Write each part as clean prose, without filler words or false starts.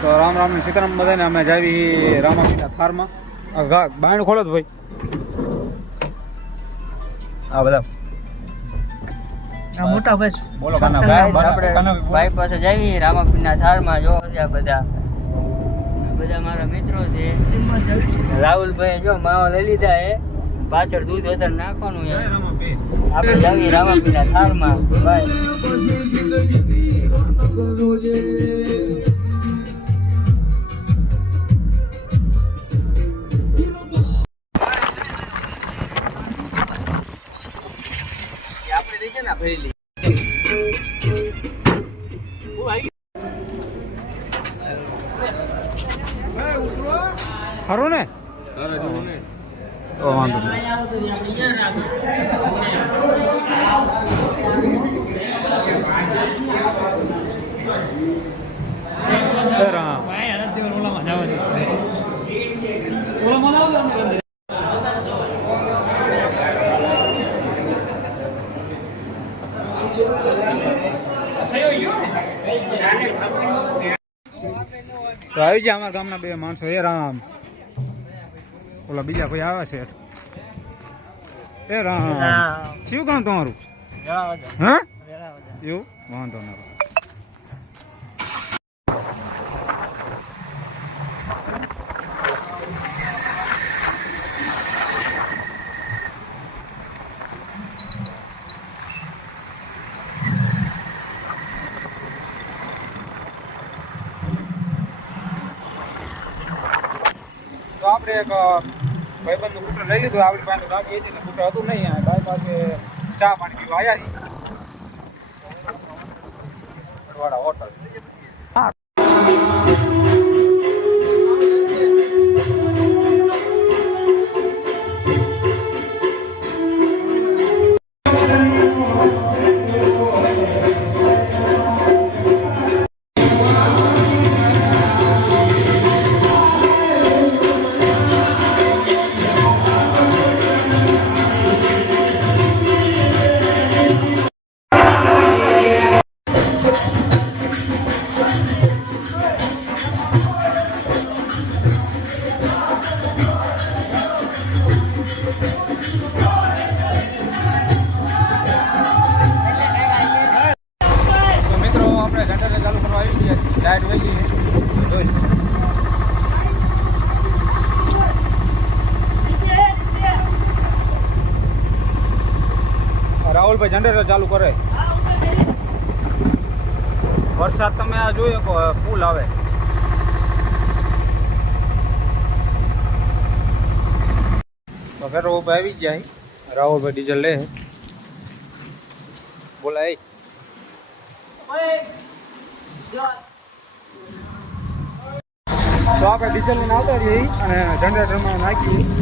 તો રામ રામ ને સીતારામ બધાને અમે જાવી રામાપીના થારમાં બાયણ ખોલો તો ભાઈ આ બધા મોટા ભાઈ બોલો આપણે બાઈક પાસે જાવી રામાપીના થારમાં જો બધા મારા મિત્રો છે રાહુલભાઈ જો માવા લઈ લીધા હે પાછળ દૂધ વધારે નાખવાનું છે આપણે જાવી રામાપીના થારમાં ભાઈ ખરું ને વાંધો તો આવી જાય અમારા ગામના બે માણસો એ રામ ઓલા બીજા કોઈ આવે છે એ રામ શું કામ તમારું હા એવું વાંધો ના તો આપણે એક ભાઈબંધનું સ્કૂટર લઈ લીધું આપણી પાસે બાકી હતી ને સ્કૂટર હતું નહીં ભાઈ પાસે ચા પાણી પીવા આવ્યા હોટલ લાઈટ વહી ગઈ રાહુલભાઈ જનરેટર ચાલુ કરે વરસાદ તમે આ જોયો ફૂલ આવે તો પેટ્રોલ ઉપર આવી જાય રાહુલભાઈ ડીઝલ લે બોલાય તો આપણે ડીઝલ લઈને આવતા રહીએ અને જનરેટરમાં નાખીએ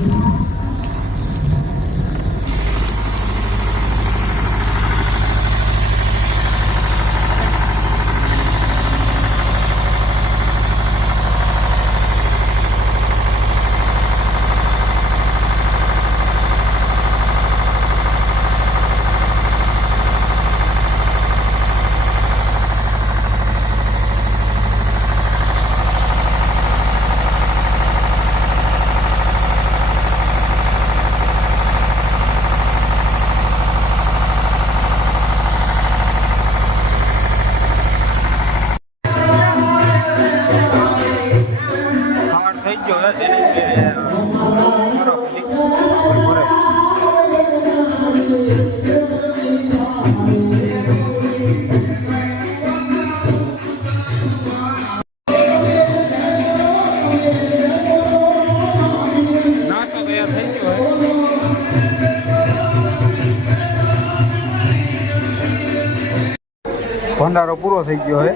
ભંડારો પૂરો થઈ ગયો હે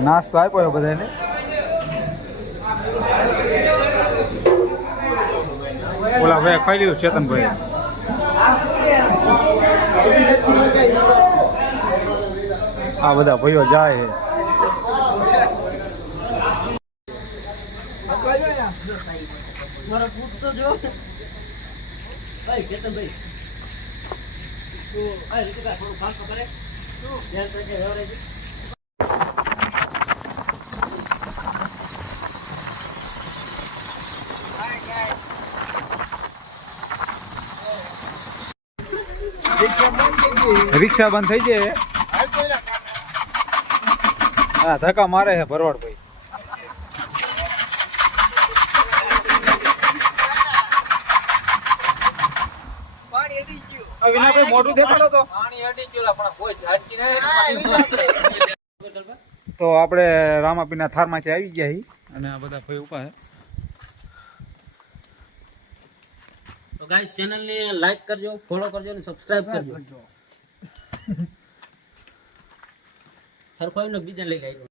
નાસ્તો આપ્યો બધાને ઓલા ભાઈ ખાઈ લીધું ચેતનભાઈ આ બધા ભાઈઓ જાય છે રિક્ષા બંધ થઈ જાય. હા ધક્કા મારે છે ભરવાડભાઈ. વિનાભાઈ મોઢું દેખાડો તો. તો આપણે રામાપીના થારમાંથી આવી ગયા છીએ અને આ બધા ભાઈ ઉભા છે. તો ગાઈસ ચેનલને લાઈક કરજો, ફોલો કરજો અને સબસ્ક્રાઇબ કરજો. સરખો એનો બીજા લઈ આવ્યો.